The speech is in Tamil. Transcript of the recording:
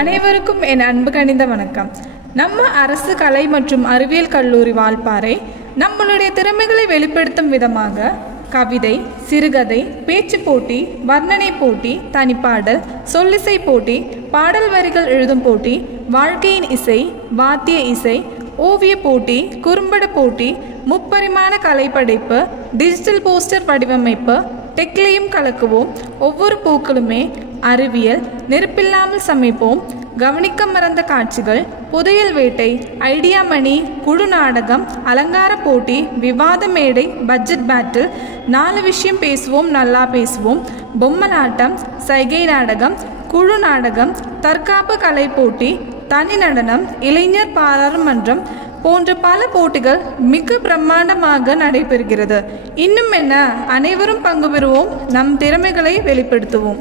அனைவருக்கும் என் அன்பு கனிந்த வணக்கம். நம்ம அரசு கலை மற்றும் அறிவியல் கல்லூரி வால்பாறை நம்மளுடைய திறமைகளை வெளிப்படுத்தும் விதமாக கவிதை, சிறுகதை, பேச்சு போட்டி, வர்ணனை போட்டி, தனிப்பாடல், சொல்லிசை போட்டி, பாடல் வரிகள் எழுதும் போட்டி, வாழ்க்கையின் இசை, வாத்திய இசை, ஓவிய போட்டி, குறும்பட போட்டி, முப்பரிமாண கலைப்படைப்பு, டிஜிட்டல் போஸ்டர் வடிவமைப்பு, டெக்லையும் கலக்குவோம், ஒவ்வொரு பூக்களுமே, அறிவியல், நெருப்பில்லாமல் சமைப்போம், கவனிக்க மறந்த காட்சிகள், புதையல் வேட்டை, ஐடியா மணி, குழு நாடகம், அலங்கார போட்டி, விவாத மேடை, பட்ஜெட் பேட்டில், 4 விஷயம் பேசுவோம் நல்லா பேசுவோம், பொம்மலாட்டம், சைகை நாடகம், குழு நாடகம், தற்காப்பு கலை போட்டி, தனி நடனம், இளைஞர் பாராளுமன்றம் போன்ற பல போட்டிகள் மிக பிரம்மாண்டமாக நடைபெறுகிறது. இன்னும் என்ன, அனைவரும் பங்கு பெறுவோம், நம் திறமைகளை வெளிப்படுத்துவோம்.